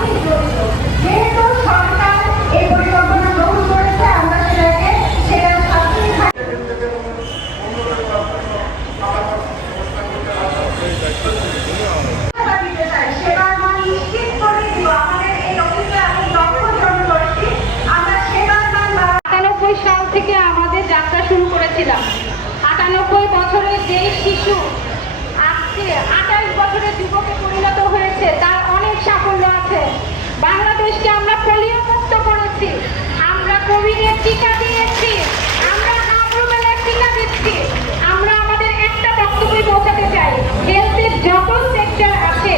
সঠিক জড়িত। যেহেতু সরকার এই পরিকল্পনা গ্রহণ করেছে, আমরা সেটা ছাত্রী সেবার মান নিশ্চিত করে দিব। আমাদের এই অফিসে আমি লক্ষ্য জনগোষ্ঠী, আমরা সেবার মান ৯৮ সাল থেকে আমাদের যাত্রা শুরু করেছিলাম। ৯৮ বছরের যে শিশু আজকে ২৮ বছরের যুবকে পরিণত হয়েছে, তার অনেক সাফল্য আছে। বাংলাদেশকে আমরা পোলিও মুক্ত করেছি, আমরা কোভিডের টিকা দিয়েছি, আমরা হামরুবেলার টিকা দিচ্ছি। আমরা আমাদের একটা বক্তব্য পৌঁছাতে চাই, হেলথের যত সেক্টর আছে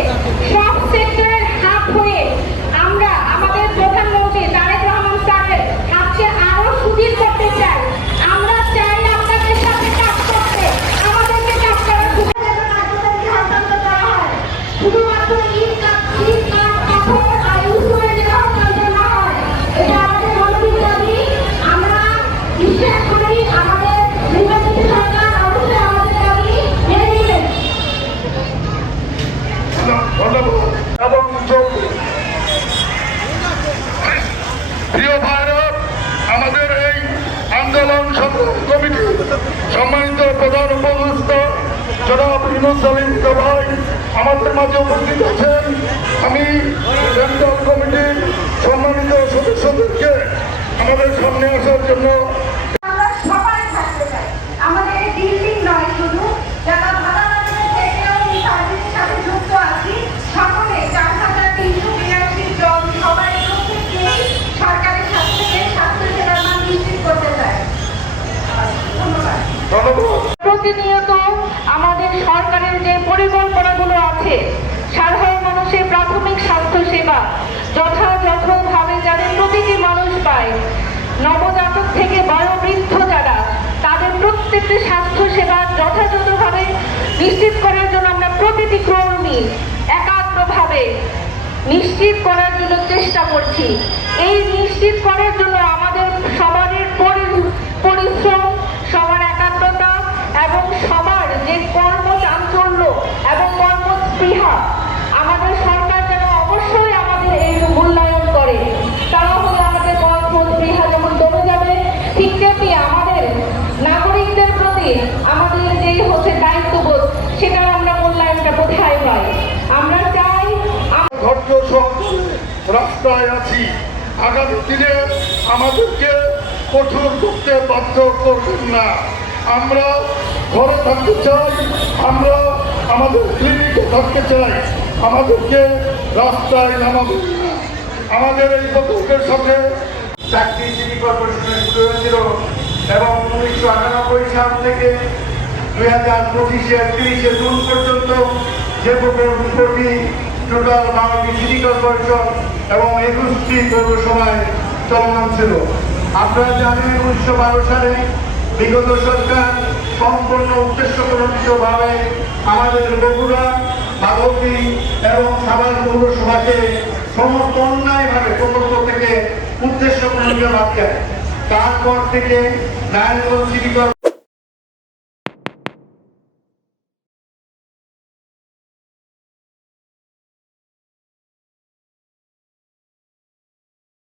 সব সেক্টরের হাব হয়ে আমরা আমাদের প্রধানমন্ত্রী তারেক রহমান স্যারের হাতকে আরো সুদৃঢ় করতে চাই। আমরা চাই আপনাদের সাথে কাজ করতে, আমাদেরকে কাজ করার শুধুমাত্র এবং প্রিয় ভাইরা, আমাদের এই আন্দোলন সংগ্রাম কমিটি সম্মানিত প্রধান উপদেষ্টা জনাব ইউনূস সালিম ভাই আমাদের মাঝে উপস্থিত আছেন। আমি সেন্ট্রাল কমিটির সম্মানিত সদস্যদেরকে আমাদের সামনে আসার জন্য সবাই থাকতে চাই। আমাদের বিল্ডিং নয়, শুধু যারা ভাড়াবাড়িতে থেকেও এই সার্ভিসের সাথে যুক্ত আছি, সকলে ৪৩৮২ জন সবাই প্রত্যেককেই সরকারের সাথে থেকে স্বাস্থ্যসেবার মান নিশ্চিত করতে চাই। ধন্যবাদ। প্রতিনিয়ত আমাদের সরকারের যে পরিকল্পনাগুলো আছে, সাধারণ মানুষের প্রাথমিক স্বাস্থ্য সেবা যথাযথভাবে যাতে প্রতিটি মানুষ পায়, নবজাতক থেকে বয়োবৃদ্ধ যারা, তাদের প্রত্যেকটি স্বাস্থ্য সেবা যথাযথভাবে নিশ্চিত করার জন্য আমরা প্রতিটি কর্মী একাগ্রভাবে নিশ্চিত করার জন্য চেষ্টা করছি। এই নিশ্চিত করার জন্য আমাদের সবারই পরিশ্রম, সবার একাগ্রতা এবং সবার যে কর্মচাঞ্চল্য এবং কর্মস্পৃহা, আমাদের সরকার যেন অবশ্যই আমাদের এই মূল্যায়ন করে। তারা হলে আমাদের কর্মস্পৃহা যেমন কমে যাবে, ঠিক তেমনি আমাদের নাগরিকদের প্রতি আমাদের যেই দায়িত্ববোধ, সেটা আমরা মূল্যায়নটা কোথায় পাই। আমরা চাই ধৈর্য সহকারে রাস্তায় আছি। আগামী দিনে আমাদেরকে কঠোর করতে বাধ্য করবেন না। আমরা ঘরে থাকতে চাই, আমরা আমাদের ক্লিনিকে থাকতে চাই, আমাদেরকে রাস্তায় নামাবেন না। আমাদের এই প্রকল্পের সাথে চাকরি সিটি কর্পোরেশনের শুরু হয়েছিল এবং ১৯৯৮ সাল থেকে ২০২৫-এর ৩০শে জুন পর্যন্ত যে প্রকল্পটি টোটাল বাংলাদেশ সিটি কর্পোরেশন এবং ২১টি পৌরসভায় চলমান ছিল। আপনারা জানেন ১৯১২ সালে বিগত সরকার সম্পূর্ণ উদ্দেশ্য প্রণোদিতভাবে আমাদের বগুড়া, ভাগলপুর এবং সাভার পৌরসভাকে সমস্ত অন্যায়ভাবে প্রকল্প থেকে উদ্দেশ্য প্রণোদিত বাদ দেয়। তারপর থেকে নারায়ণগঞ্জ সিটি